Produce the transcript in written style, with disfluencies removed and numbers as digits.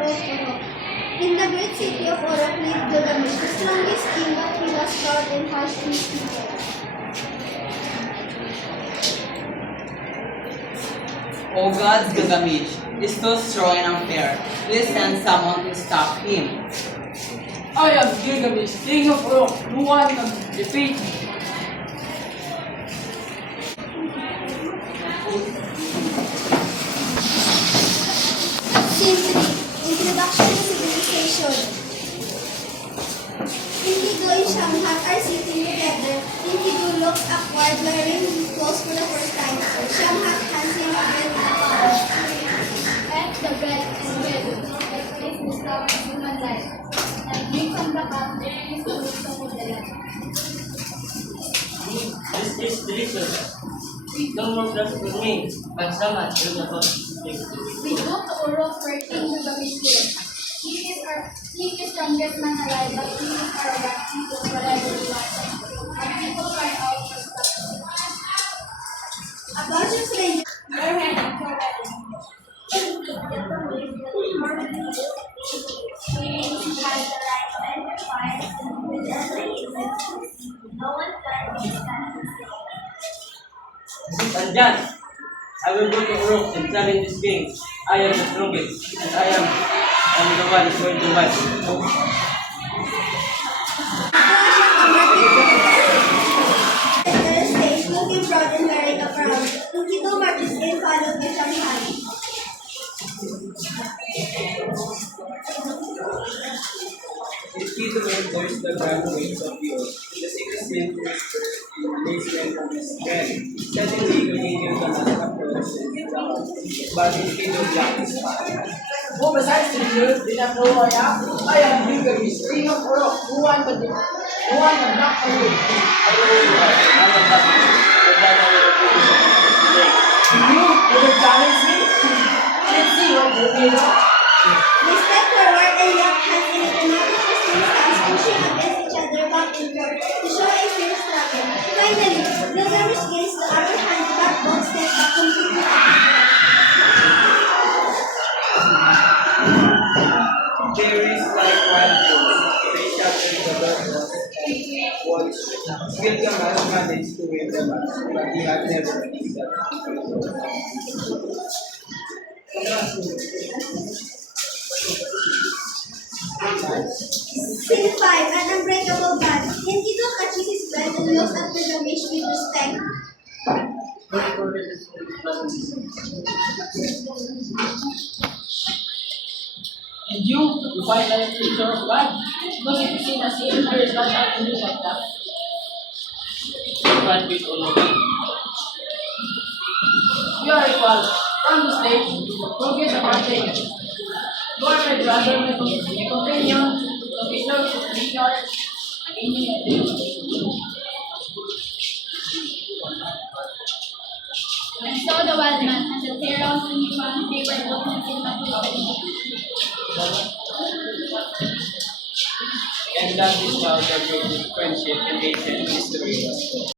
In the great city of Orok lived Gilgamesh, the strongest king, but he was proud and harsh to his people. O God, Gilgamesh is so strong and unfair. Please send someone to stop him. I am Gilgamesh, king of Uruk. No one can defeat me. Scene 3. Introduction to civilization. Indigo and Shamhat are sitting together. Indigo looks upward wearing his clothes for the first time. Shamhat hands him a bread in a cup. Eat the bread and bread is the stuff of human life. And drink from the cup, there is the wisdom of the life. This is delicious. No more just for me, but someone will not taste. We go to Uruk for King Gilgamesh lives. He is the strongest man alive, but he is arrogant. He does whatever he wants. And people cry out for stuff. A bunch of strangers. Your head and your weapon. He has the right to enter fire with every evil. No one can stand his Sanjan, I will go to Uruk and challenge this king. I am the strongest, and I am the one who is going to win. Center stage, looking proud and wearing a crown. Indigo marches in followed by Shamhat. It's key to reinforce the graduates of the oath. The secret sin to placement of his friend. Setting the behavior of the master approach is but in case of Jack is fine. Who besides strangers did not know who I am? I am Gilgamesh, king of Uruk. No one can block my way. I know you are, I am happy, but that I will do today. You will challenge me? Let's see what you will do. They step forward and lock hands in a dramatic pursuit stance, pushing against each other back and forth to show a fierce struggle. Finally, Gilgamesh gains the upper hand, but both step back completely There is like wild bulls. They shattered the darkness and walls. Gilgamesh managed to win the match, but he had never been that. Scene 5. An unbreakable bond. Indigo catches his breath and looks at Gilgamesh with respect. And you fight like a creature of God. Because it is seen as if there is not out to do like that. You can't beat all of me. We are equal. From this day, progress advantage. You are my brother, my companion, so we love to be yours. And so the wild man and the pharaohs and the man, they were looking in the And that is how the great friendship and ancient history was.